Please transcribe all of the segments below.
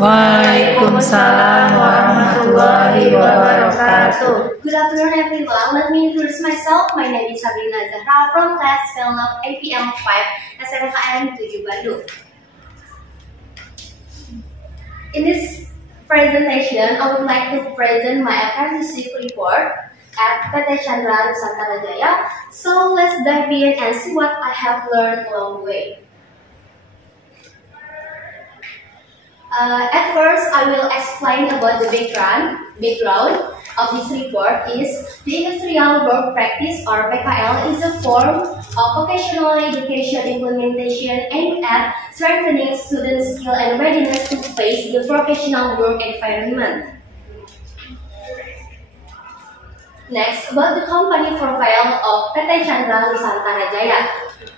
Waalaikumsalam warahmatullahi wabarakatuh. Good afternoon, everyone. Let me introduce myself. My name is Sabrina Zahra from class 12 of APM 5 SMKN 7 Bandung. In this presentation, I would like to present my apprenticeship report at PT Chandra Nusantara Jaya. So let's dive in and see what I have learned along the way. At first, I will explain about the background of this report. Is the Industrial Work Practice, or PKL, is a form of vocational education implementation aimed at strengthening student skill and readiness to face the professional work environment. Next, about the company profile of PT Chandra Nusantara Jaya.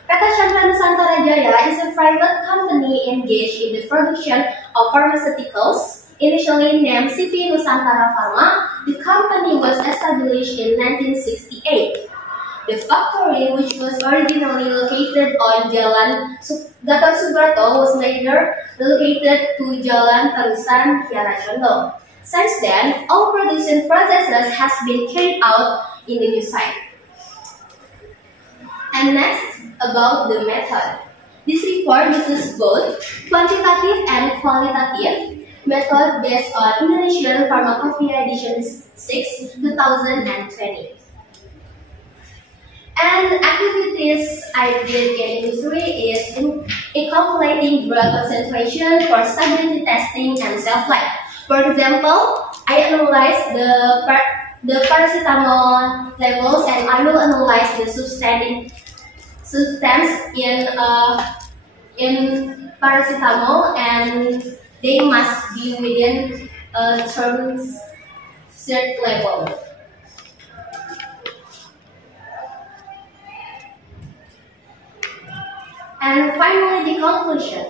PT Chandra Nusantara Jaya is a private company engaged in the production of pharmaceuticals. Initially named CV Nusantara Pharma, the company was established in 1968. The factory, which was originally located on Jalan Gatot Subroto, was later relocated to Jalan Terusan Kiara Condong. Since then, all production processes has been carried out in the new site. And next, about the method. This report uses both quantitative and qualitative method based on Indonesian Pharmacopoeia Edition 6, 2020. And activities I did in industry is in calculating drug concentration for stability testing and shelf life. For example, I analyzed the paracetamol levels, and I will analyze the substance in paracetamol, and they must be within a certain level. And finally, the conclusion.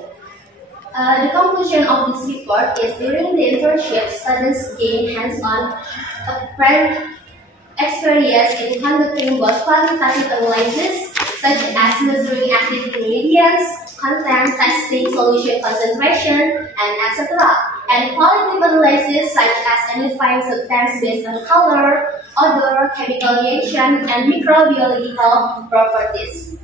The conclusion of this report is during the internship, students gain hands-on experience in conducting both qualitative analysis, such as measuring active ingredients, content, testing, solution concentration, and etc. And qualitative analysis, such as identifying substance based on color, odor, chemical reaction, and microbiological properties.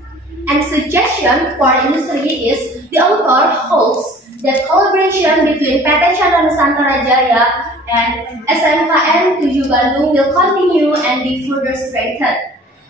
And suggestion for industry is the author hopes that collaboration between PT Chandra Nusantara Jaya and SMKN 7 Bandung will continue and be further strengthened.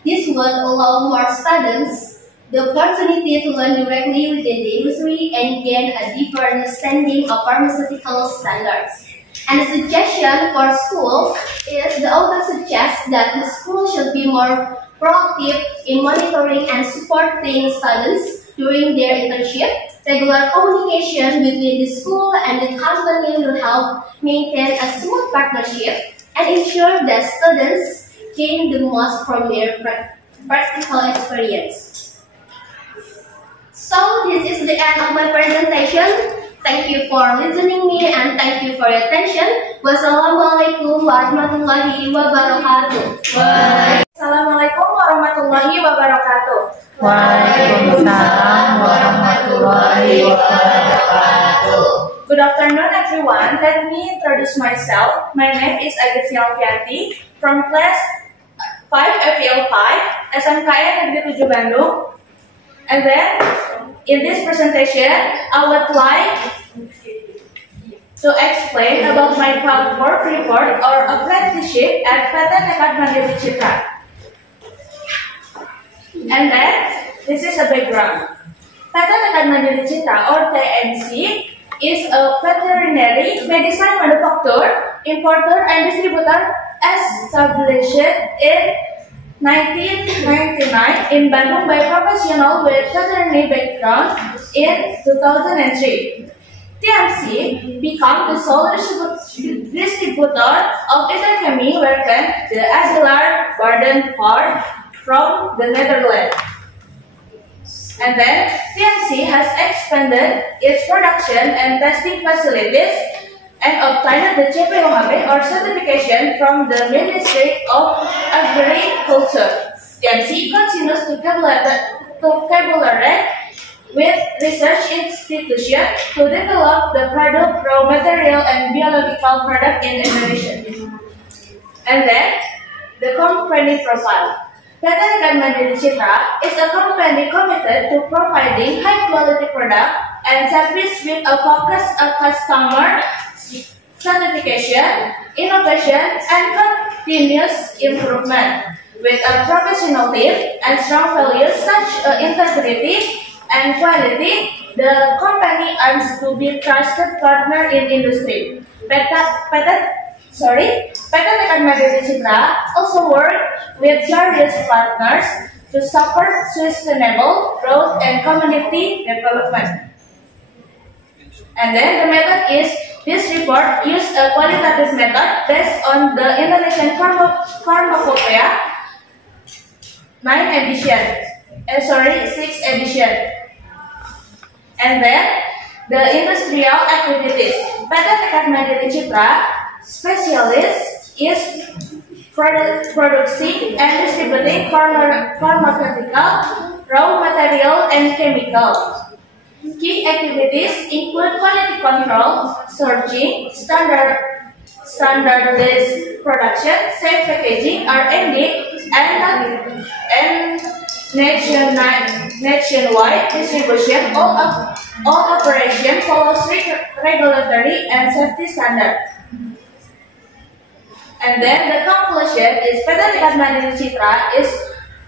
This would allow more students the opportunity to learn directly within the industry and gain a deeper understanding of pharmaceutical standards. And a suggestion for school is the author suggests that the school should be more proactive in monitoring and supporting students during their internship. Regular communication between the school and the company will help maintain a smooth partnership and ensure that students gain the most from their practical experience. So this is the end of my presentation. Thank you for listening me and thank you for your attention. Wassalamualaikum warahmatullahi wabarakatuh. Assalamualaikum warahmatullahi wabarakatuh. Waalaikumsalam warahmatullahi wabarakatuh. Good afternoon, everyone. Let me introduce myself. My name is Agifia Alfianti from class 5 FEL 5 SMKN Negeri 7 Bandung. And then in this presentation, I would like to explain about my work report or apprenticeship at PT Tekad Mandiri Citra. And then, this is a background. PT Tekad Mandiri Citra, or TNC, is a veterinary medicine manufacturer, importer, and distributor established in 1999 in Bandung by professional with veterinary background in 2003. TNC became the sole distributor of Interchemie Werken de Aguilar Baden-Vaart from the Netherlands. And then TNC has expanded its production and testing facilities and obtained the CPOHB or certification from the Ministry of Agriculture. TNC continues to collaborate with research institutions to develop the product, raw material, and biological product in Indonesia. And then, the company profile. PT Ikan Mandiri Citra is a company committed to providing high-quality product and service with a focus on customer certification, innovation, and continuous improvement. With a professional team and strong values such as integrity and quality, the company aims to be trusted partner in industry. PT Ikan Mandiri Citra also work with various partners to support sustainable growth and community development. And then the method is, this report uses a qualitative method based on the Indonesian Pharmacopoeia 6 edition. And then the industrial activities. PT Ikan Mandiri Citra specialist is producing and distributing pharmaceutical, raw material, and chemicals. Key activities include quality control, sourcing, standardized production, safe packaging, R&D, and nationwide distribution. All operation follows regulatory and safety standards. And then the conclusion is PT Ikan Mandiri Citra is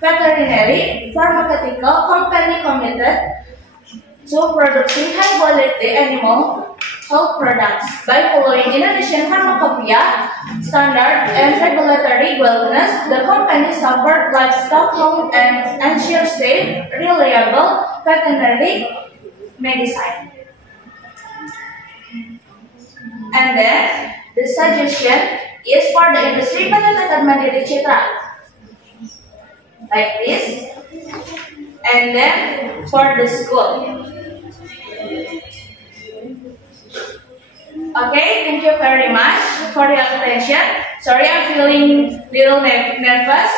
veterinary pharmaceutical company committed to producing high quality animal health products by following Indonesian Pharmacopoeia standard and regulatory wellness. The company supports livestock health and ensure safe, reliable veterinary medicine. And then the suggestion is for the industry PT Ikan Mandiri Citra, like this. And then for the school. Okay, thank you very much for your attention. Sorry, I'm feeling little nervous.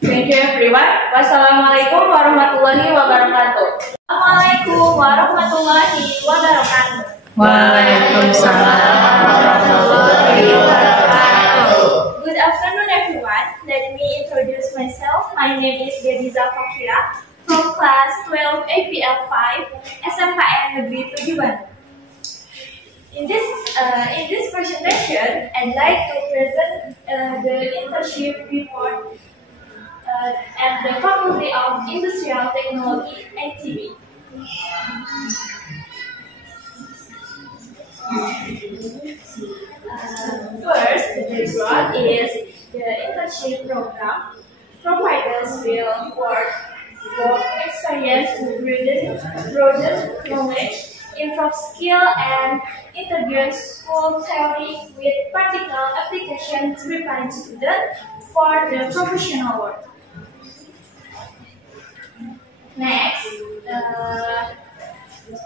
Thank you everyone. Wassalamualaikum warahmatullahi wabarakatuh. Assalamualaikum warahmatullahi wabarakatuh. Waalaikumsalam warahmatullahi wabarakatuh. Good afternoon, everyone. Let me introduce myself. My name is Dediza Fakira from class 12 APL 5 SMKN Negeri 7 Bandung. In this presentation, I'd like to present the internship report at the Faculty of Industrial Technology (ITB). First, the report is the internship program. Providers will work experience to broaden knowledge, improve skill, and integrate school theory with practical application, preparing students for the professional world. Next,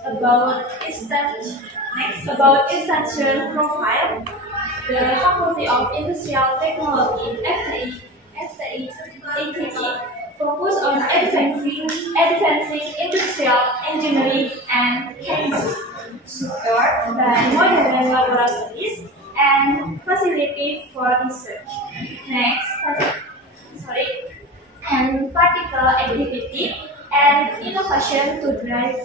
about institution profile. The Faculty of Industrial Technology (FTI) ATB focus on advancing industrial engineering and chemistry, supported by modern laboratories and facilities for research. And practical activity and innovation to drive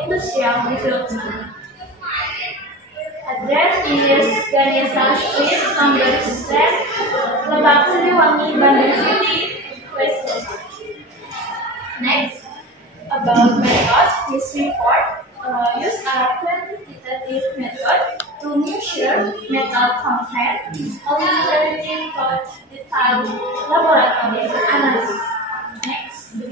industrial development. Address is Ganesha Street, number 10, Lebak Siliwangi, Bandung City, West Java. Next, about method, this report use a quantitative method to measure metal content, alternative detailed laboratory analysis. Next,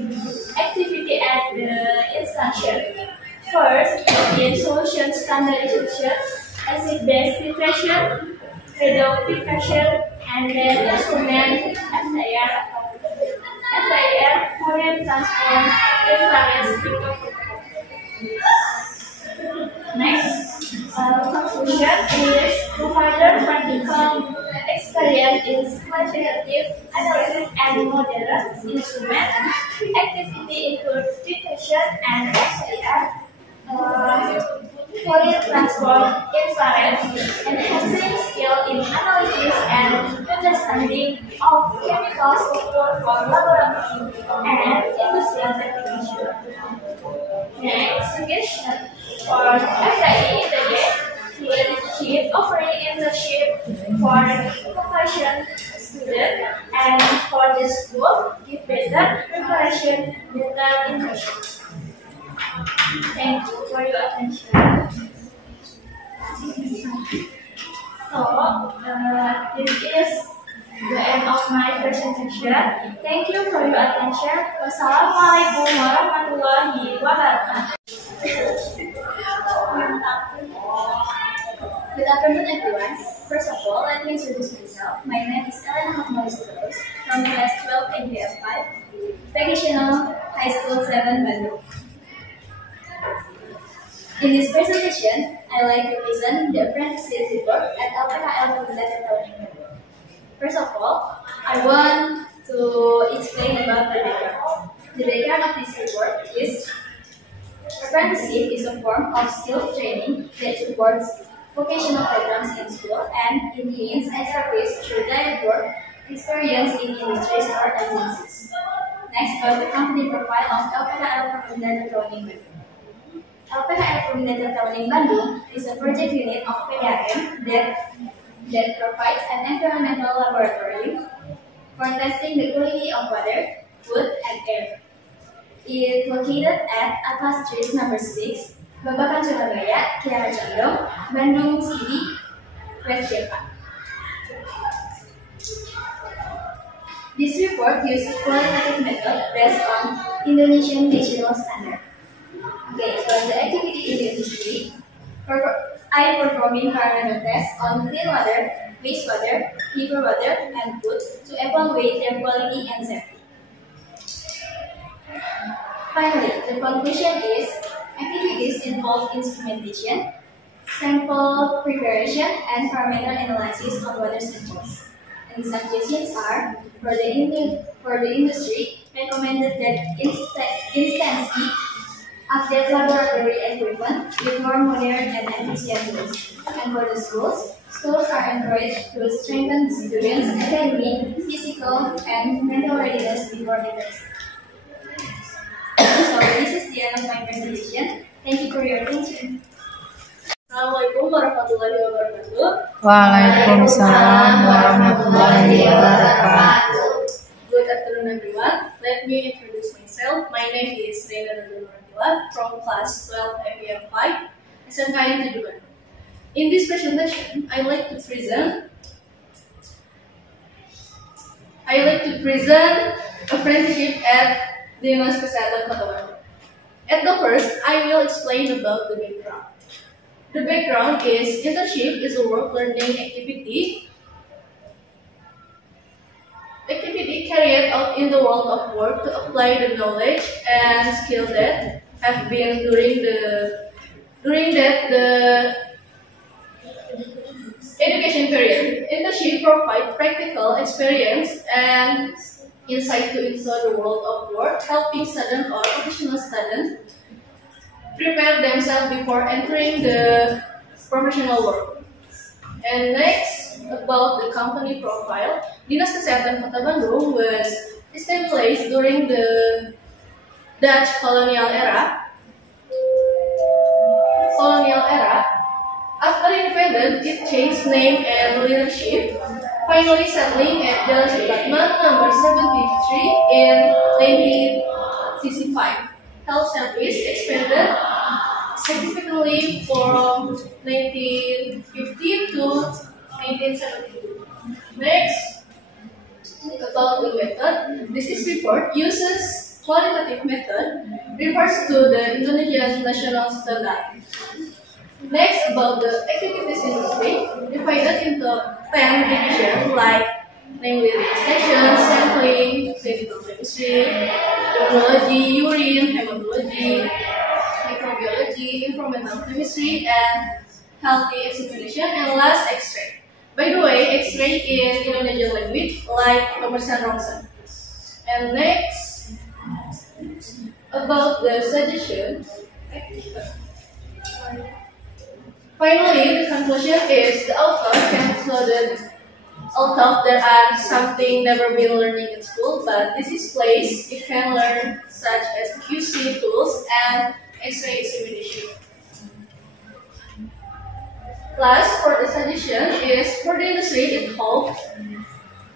activity at the institution. First, in solution standardization, acid-base filtration, reductification, and then instrument FTIR Fourier transform infrared spectroscopy. Next, conclusion is provider practical experience is quantitative analysis and modern instrument. Activity includes detection and SIR, Fourier transform, infrared, enhancing skill in analysis and understanding of chemical structure for laboratory and industrial application. Next, suggestion for FIE integrate leadership, offering internship for compassion students, and for the school, give better preparation, better internship. Thank you for your attention. So, this is the end of my presentation. Thank you for your attention. Wassalamualaikum warahmatullahi wabarakatuh. Good afternoon, everyone. First of all, let me introduce myself. My name is Elena Hafmalizadros from class 12 ABF 5, Vocational High School 7, Bandung. In this presentation, I like to present the apprenticeship report at LPKL Kabupaten Tahun. First of all, I want to explain about the background. The background of this report is apprenticeship is a form of skills training that supports vocational programs in school and enhance expertise through direct work experience in industries or agencies. Next, about the company profile of LPKL Kabupaten Tahun. LPKL Kabupaten Tahun Bandung is a project unit of PDAM that provides an environmental laboratory for testing the quality of water, food, and air. It is located at Atlas Street number 6, Babakan Surabaya, Kiara Condong, Bandung City, West Java. This report uses qualitative method based on Indonesian national standard. Okay, so the activity in the industry, I performing parameter tests on clean water, wastewater, pure water, and food to evaluate their quality and safety. Finally, the conclusion is activities involve instrumentation, sample preparation, and parameter analysis on water samples. And the suggestions are for the industry recommended that instantly update laboratory equipment with more modern and efficient tools. And for the schools are encouraged to strengthen the students' academic, physical, and mental readiness before the test. So this is the end of my presentation. Thank you for your attention. Assalamualaikum warahmatullahi wabarakatuh. Waalaikumsalam warahmatullahi wabarakatuh. Good afternoon, everyone. Let me introduce myself. My name is Reina Nurul from class 12 ABF 5, SMKN Tujuan. In this presentation, I like to present apprenticeship at Dinas Kesehatan Kota Bandung. At the first, I will explain about the background. The background is internship is a work learning activity carried out in the world of work to apply the knowledge and skill that have been during the education period. Internship provide practical experience and insight to inside the world of work, helping student or professional student prepare themselves before entering the professional world. And next, about the company profile, Dinas Kesehatan Kota Bandung was established during the Dutch colonial era. After independence, it changed name and leadership, finally settling at Jalan Supratman number 73 in 1965. Health service expanded significantly from 1950 to 1972. Next, about the method, this report uses qualitative method, refers to the Indonesian national standard. Next, about the activities industry, divided into 10 divisions like namely extraction, sampling, clinical chemistry, immunology, urine, hematology, microbiology, environmental chemistry, and healthy examination, and last extract. By the way, X-ray in Indonesian language, like Pemersan Rongsan. And next, about the suggestion. Finally, the conclusion is the author concluded, although there are something never been learning in school, but this is place you can learn such as QC tools and X-ray examination. Last, for the suggestion is for the industry, it hopes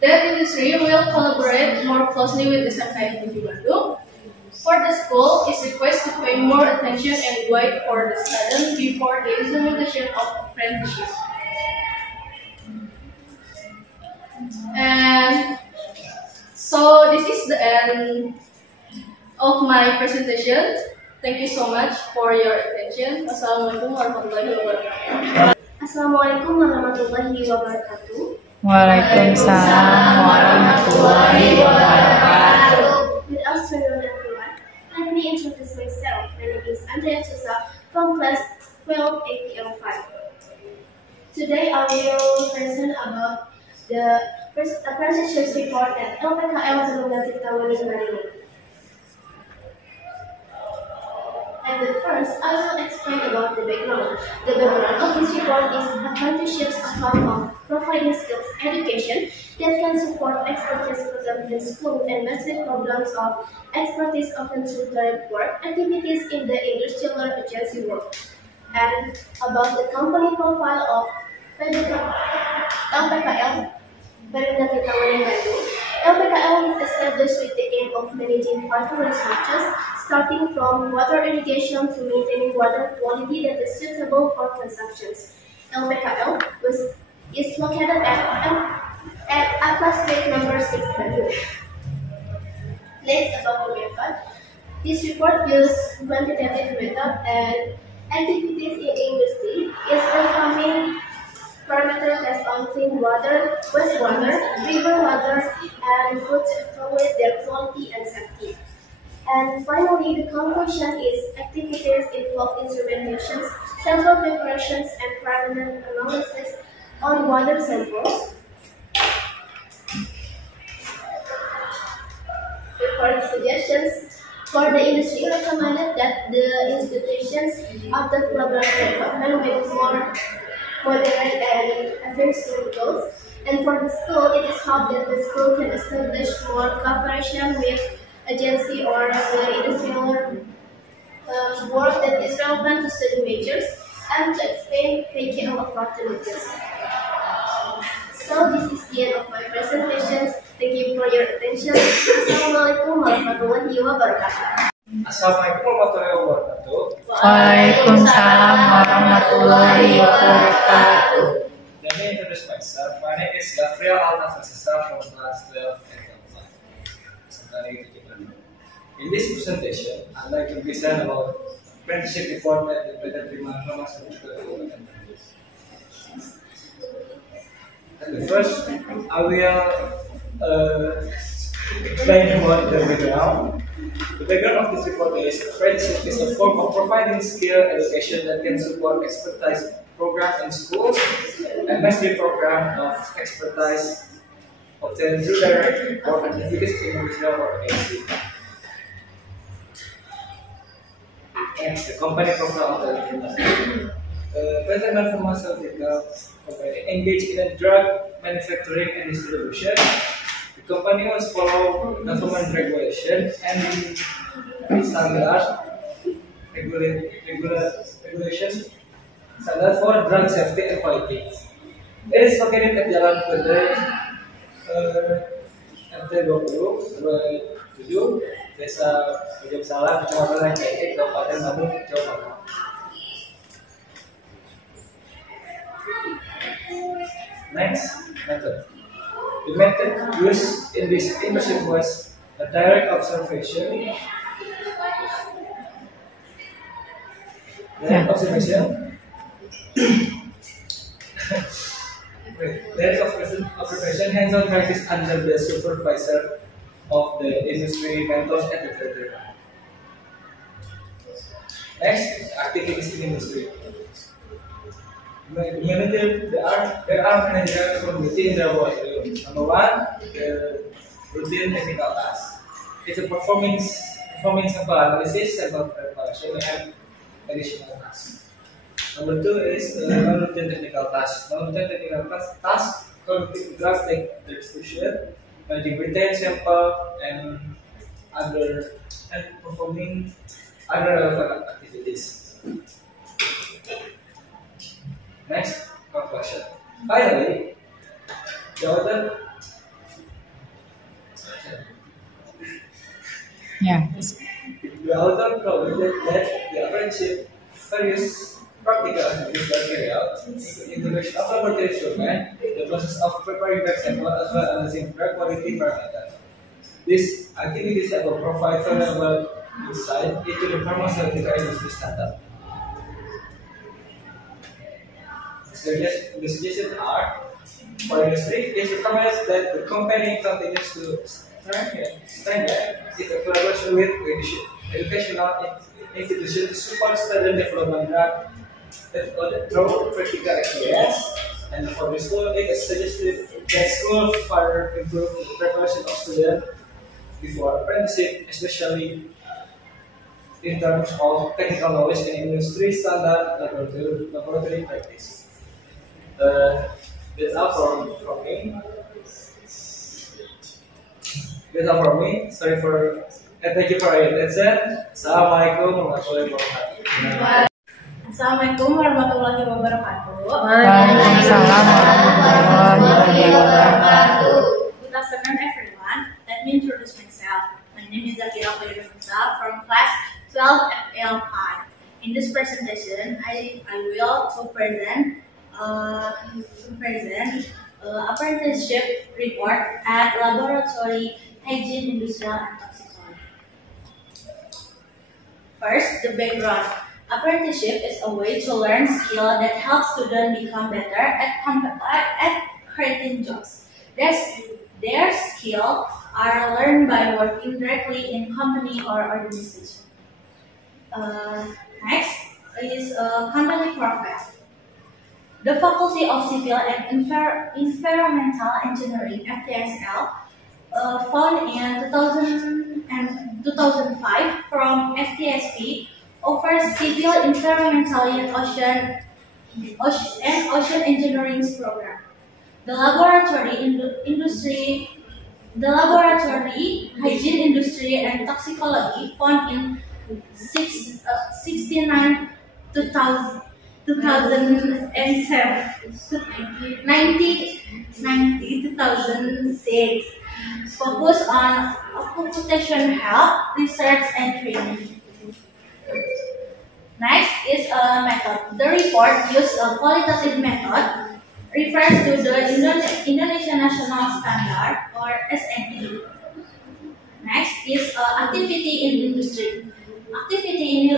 that industry will collaborate more closely with SMK Negeri Bandung. For the school, is request to pay more attention and guide for the student before the implementation of apprenticeship. And so this is the end of my presentation. Thank you so much for your attention. Wassalamualaikum warahmatullahi wabarakatuh. Assalamualaikum warahmatullahi wabarakatuh. Waalaikumsalam warahmatullahi wabarakatuh. Good afternoon, everyone. Let me introduce myself. My name is Andrea Chesa from class 12 APL 5. Today I will present about the apprenticeship report at LPKL Zalungan Tirtawuning Bandung. And first, I will explain about the background. The background of this report is apprenticeships account of providing skills education that can support expertise programs in school and mastery programs of expertise often through direct work activities in the industrial agency work. And about the company profile of LPKL Zalungan Tirtawuning Bandung. LPKL is established with the aim of managing water resources, starting from water irrigation to maintaining water quality that is suitable for consumption. LPKL is located at Atlas Street number 6 Bandung. Next, about the method. This report uses quantitative method and activities in industry is performing parameter test on clean water, wastewater, river water, and food to evaluate their quality and safety. And finally, the conclusion is activities involve instrumentations, sample preparations, and parameter analysis on water samples. For the suggestions, for the industry, recommended that the institutions adopt collaborative development with more moderate and efficient tools. And for the school, it is hoped that the school can establish more cooperation with agency or the industrial work that is relevant to study majors and to explain PKL opportunities. So this is the end of my presentation. Thank you for your attention. Assalamualaikum warahmatullahi wabarakatuh. Assalamualaikum warahmatullahi wabarakatuh. Waalaikumsalam warahmatullahi wabarakatuh. Let me introduce myself. My name is Gabriel Altafasesa from class 12 APL 5. In this presentation, I'd like to present about apprenticeship report at the PT Prima Pharmaceutical Development. And first, I will explain about the background. The background of this report is apprenticeship is a form of providing skill education that can support expertise program in schools and mastery program of expertise obtained through direct work activities in industrial or agency. Next, the company profile of the industry. Present pharmaceutical company engaged in a drug manufacturing and distribution. The company must follow government regulation and standard regulations standard for drug safety and quality. It is located at Jalan Pede RT 20 Desa Ujung Salam, Kecamatan Rancaikek, Kabupaten Bandung, Jawa Barat. Next, method. The method used in this internship was a direct observation. Direct observation. Direct observation, hands-on practice under the supervisor of the industry mentors at the theater. Next, activities in industry. There are managerial responsibilities in the laboratory. Number one, the routine technical tasks. It's a performing sample analysis, sample preparation, and additional tasks. Number two is non-routine technical tasks. Non-routine technical tasks contain drugs like distribution, managing retail sample, and performing other relevant activities. Next, conclusion. Finally, the author concluded that the apprenticeship various practical activities that carry out, introduction of laboratory instrument, the process of preparing drug sample, as well as analyzing drug quality parameters. These activities have provide valuable insight into the pharmaceutical industry standard. The suggestions are, for industry, it recommends that the company continues to strengthen its collaboration with educational institutions to support student development through practical experience. And for the school, it is suggested that school further improve the preparation of students before apprenticeship, especially in terms of technical knowledge and industry standard laboratory practice. That's all from me. That's all from me. Sorry for thank you for your attention. Assalamualaikum warahmatullahi wabarakatuh. Assalamualaikum warahmatullahi wabarakatuh. Waalaikumsalam warahmatullahi wabarakatuh. Good afternoon, everyone. Let me introduce myself. My name is Zafira Khairunisa from class 12 FL5. In this presentation, I will present apprenticeship report at Laboratory Hygiene, Industrial and Toxicology. First, the background. Apprenticeship is a way to learn skill that helps students become better at creating jobs. Their skills are learned by working directly in company or organization. Next is company profile. The Faculty of Civil and Environmental Engineering (FTSL), founded in 2005 from FTSP, offers civil, environmental, and ocean engineering program. The laboratory hygiene, industry, and toxicology, founded in 2006, focus on occupational health, research, and training. Next is a method. The report uses a qualitative method, refers to the Indonesian National Standard or SNE. Next is activity in industry. Activity in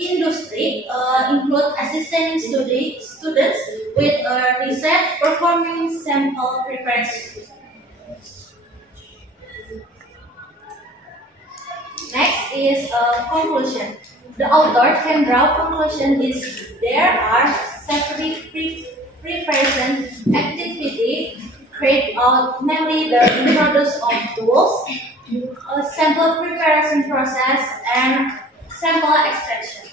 industry include assisting students with research, performing sample preparation. Next is conclusion. The author can draw conclusion is there are separate preparation activity carried out, namely the introduction of tools, sample preparation process, and sample extraction.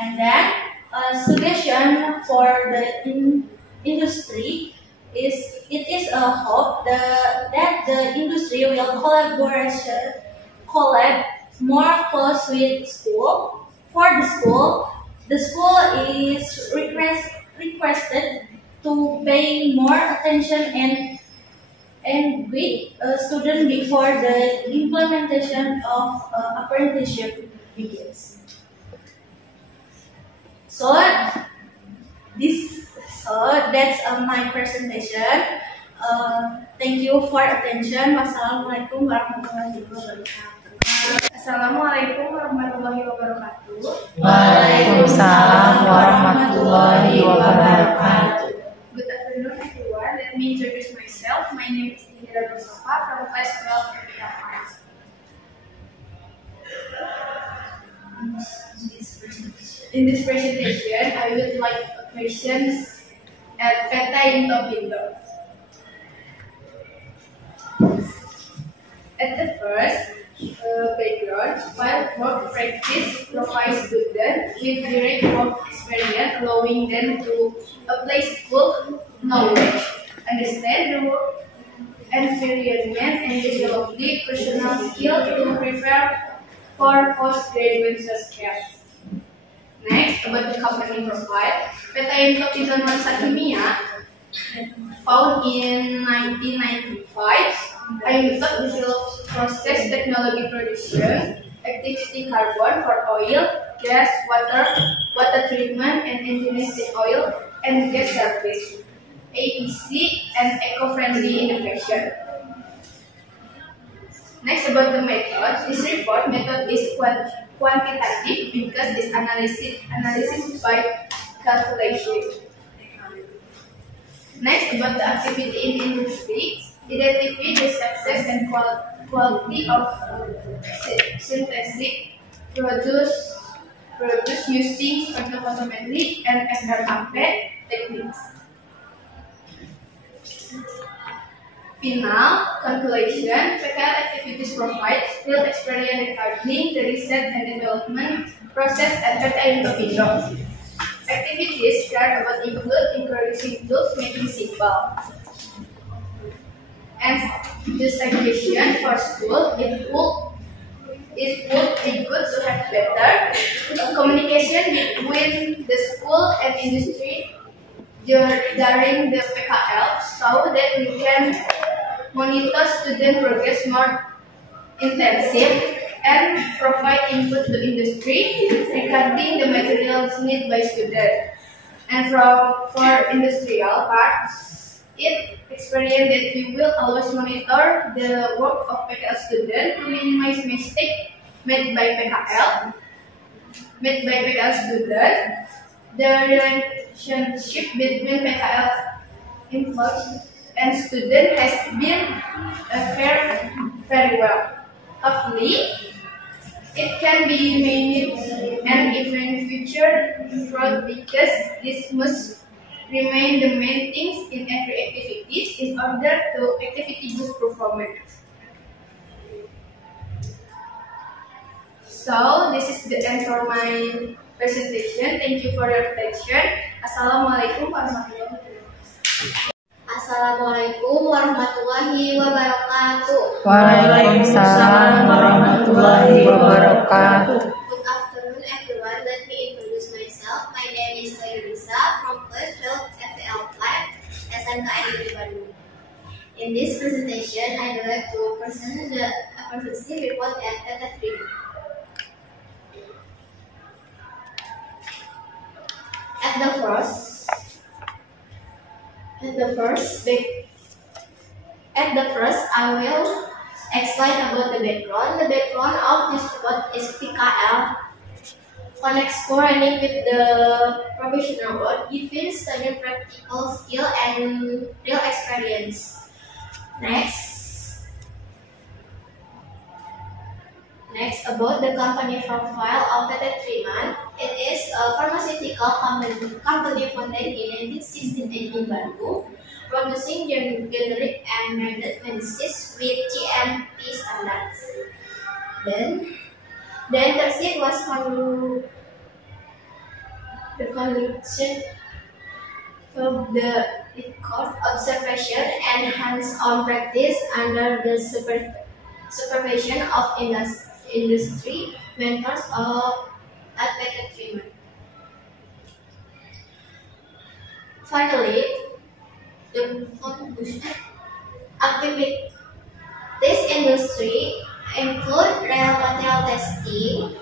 And then a suggestion for the industry is it is a hope that the industry will collab more close with school. For the school is requested to pay more attention and with students before the implementation of apprenticeship begins. So that's my presentation. Thank you for attention. Wassalamualaikum warahmatullahi wabarakatuh. Assalamualaikum warahmatullahi wabarakatuh. Waalaikumsalam warahmatullahi wabarakatuh. Good afternoon, everyone. Let me introduce myself. My name is Indira Rosafa from class 12 FPL Arts. In this presentation, I would like to innovations at PT Intopindo. At the first background, while work practice provides students with direct work experience, allowing them to apply school knowledge, understand the work environment, and develop the personal skill to prepare for postgraduate success. Next, about the company profile, PT Intopindo Nuansa Kimia, founded in 1995, INTOP develops process technology production, activity carbon for oil, gas, water treatment, and engineering oil and gas service, APC, and eco-friendly innovation. Next, about the method. This report method is quantitative because it's analysis by calculation. Next, about the activity in industry. Identify the success and quality of synthetic produce using spectrophotometry and FRAP techniques. Final conclusion, PKL activities provide real experience regarding the research and development process at PT Intopindo. Activities that about include introducing tools making simple. And the suggestion for school, it would be good to have better communication between the school and industry during the PKL so that we can monitor student progress more intensive and provide input to industry regarding the materials needed by students. And for industrial parts, it experience that we will always monitor the work of PKL student to minimize mistake made by PKL student. The relationship between PKL employees and student has been very well. Hopefully, it can be made and even future improved because this must remain the main things in every activity in order to activity boost performance. So this is the end for my presentation. Thank you for your attention. Assalamualaikum warahmatullahi wabarakatuh. Assalamualaikum warahmatullahi wabarakatuh. Waalaikumsalam warahmatullahi wabarakatuh. Good afternoon, everyone. Let me introduce myself. My name is Lisa from class 12 FPL 5 SMK Negeri Bandung. In this presentation, I would like to present the efficiency report at PT Trima. At the first, I will explain about the background. The background of this report is PKL connects learning with the professional world, giving student practical skill and real experience. Next, about the company profile of PT Trima. It is a pharmaceutical company founded in 1968 in Bandung, producing generic and branded medicines with GMP standards. Then the internship was the connection of the record observation and hands-on practice under the supervision of industry mentors at PT Trima. Finally, the conclusion activities industry include real material testing,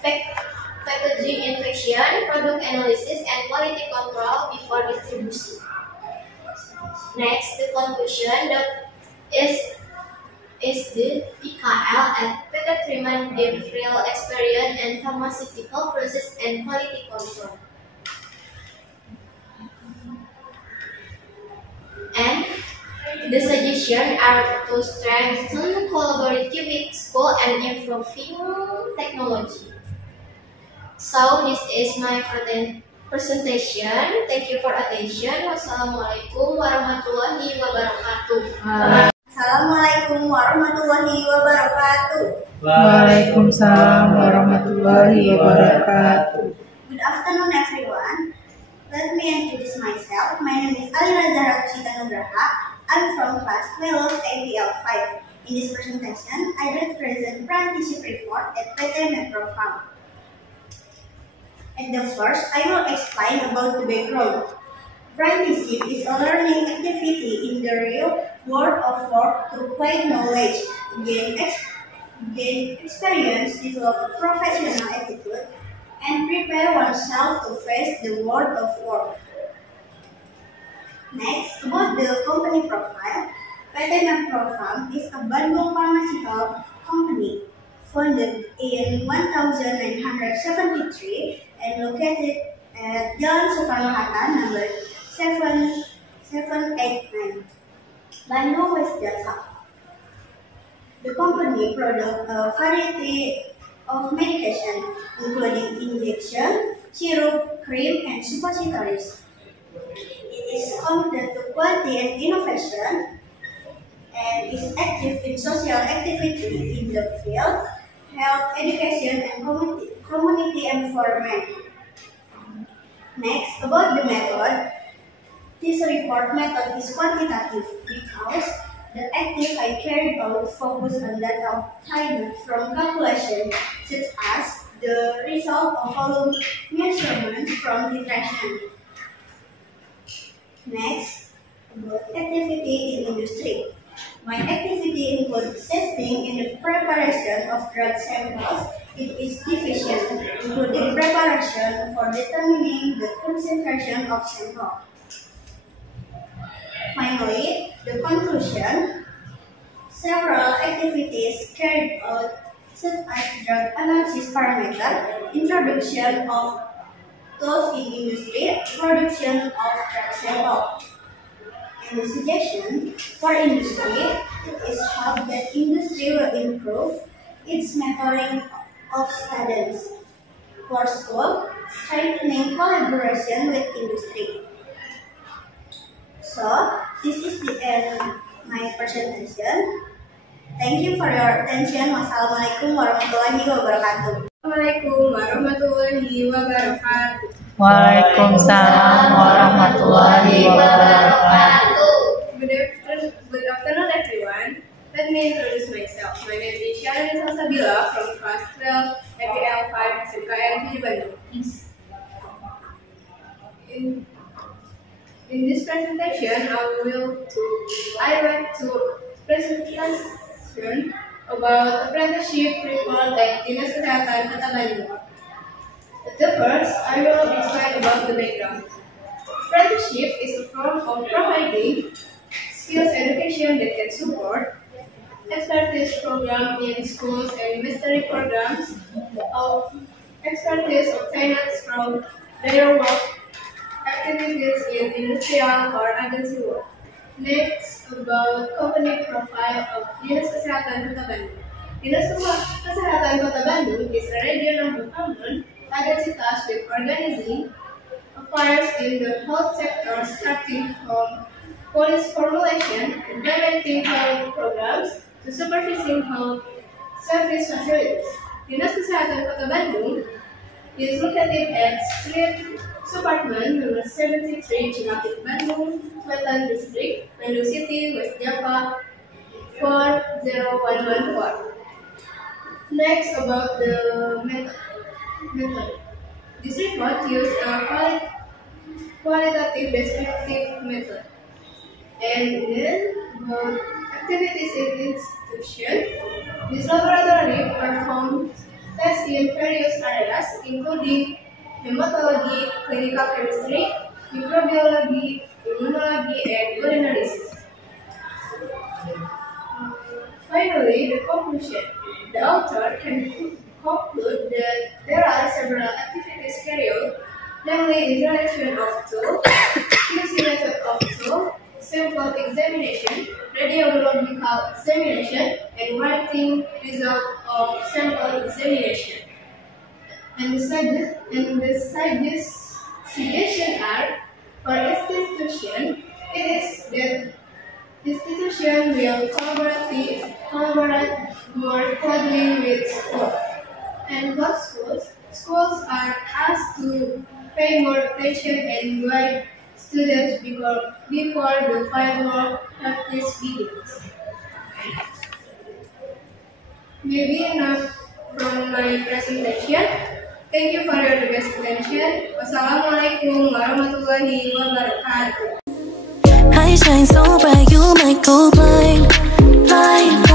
packaging inspection, product analysis, and quality control before distribution. Next, the conclusion that is the PKL at PT Trima give real experience in pharmaceutical process and quality control. And the suggestions are to strengthen collaboration with school and improving technology. So this is my presentation. Thank you for attention. Wassalamualaikum warahmatullahi wabarakatuh. Assalamualaikum warahmatullahi wabarakatuh. Waalaikumsalam warahmatullahi wabarakatuh. Good afternoon, everyone. Let me introduce myself. My name is Alina Zahra Kusita Nugraha. I'm from class 12 APL 5. In this presentation, I will present apprenticeship report at PT Metro Farm. At the first, I will explain about the background. Apprenticeship is a learning activity in the real world of work to acquire knowledge, gain experience, develop a professional attitude, and prepare oneself to face the world of work. Next, about the company profile, PT Metro Farm is a Bandung pharmaceutical company founded in 1973 and located at Jalan Soekarno-Hatta number 789, Bandung, West Java. The company produces a variety of medication, including injection, syrup, cream, and suppositories. It is committed to quality and innovation, and is active in social activity in the field, health, education, and community environment. Next, about the method. This report method is quantitative because the active I carried out focus on data obtained from calculation, such as the result of volume measurements from detection. Next, about activity in industry. My activity includes testing in the preparation of drug samples. It is division, including preparation for determining the concentration of sample. Finally, the conclusion. Several activities carried out, such as drug analysis parameter, introduction of tools in industry, production of drug sample. And the suggestion for industry is how that industry will improve its mentoring of students. For school, strengthening collaboration with industry. So, this is the end of my presentation. Thank you for your attention. Wassalamualaikum warahmatullahi wabarakatuh. Assalamualaikum warahmatullahi wabarakatuh. Waalaikumsalam warahmatullahi wabarakatuh. Good afternoon, everyone. Let me introduce myself. My name is Shalini Salsabila from class 12 APL 5 SMKN di Bandung. In this presentation, I want to presentation about apprenticeship report at Dinas Kesehatan Kota Bandung. At the first, I will explain about the background. Apprenticeship is a form of providing skills education that can support expertise program in schools and mastery programs of expertise obtained from their work activities in industrial or agency work. Next, about company profile of Dinas Kesehatan Kota Bandung. Dinas Kesehatan Kota Bandung is a regional government agency tasked with organizing affairs in the health sector, starting from policy formulation, implementing health programs, to supervising health service facilities. Dinas Kesehatan Kota Bandung is located at Street Suparman, number 73, Cimapit, Bandung, Wetan District, Bandung City, West Java, 40114. Next, about the method. This report uses a qualitative descriptive method. And then, about activities in institution. This laboratory performs tests in various areas, including hematology, clinical chemistry, microbiology, immunology, and urinalysis. Finally, the conclusion. The author can conclude that there are several activities carried out, namely installation of tool, using method of tool, sample examination, radiological examination, and writing result of sample examination. And beside this suggestions are, for institution, it is that institution will collaborate more closely with schools. And for schools, schools are asked to pay more attention and guide students before the firework practice begins. Maybe enough from my presentation. Thank you for your attention. Wassalamualaikum warahmatullahi wabarakatuh. I shine so bright, you might go blind, blind.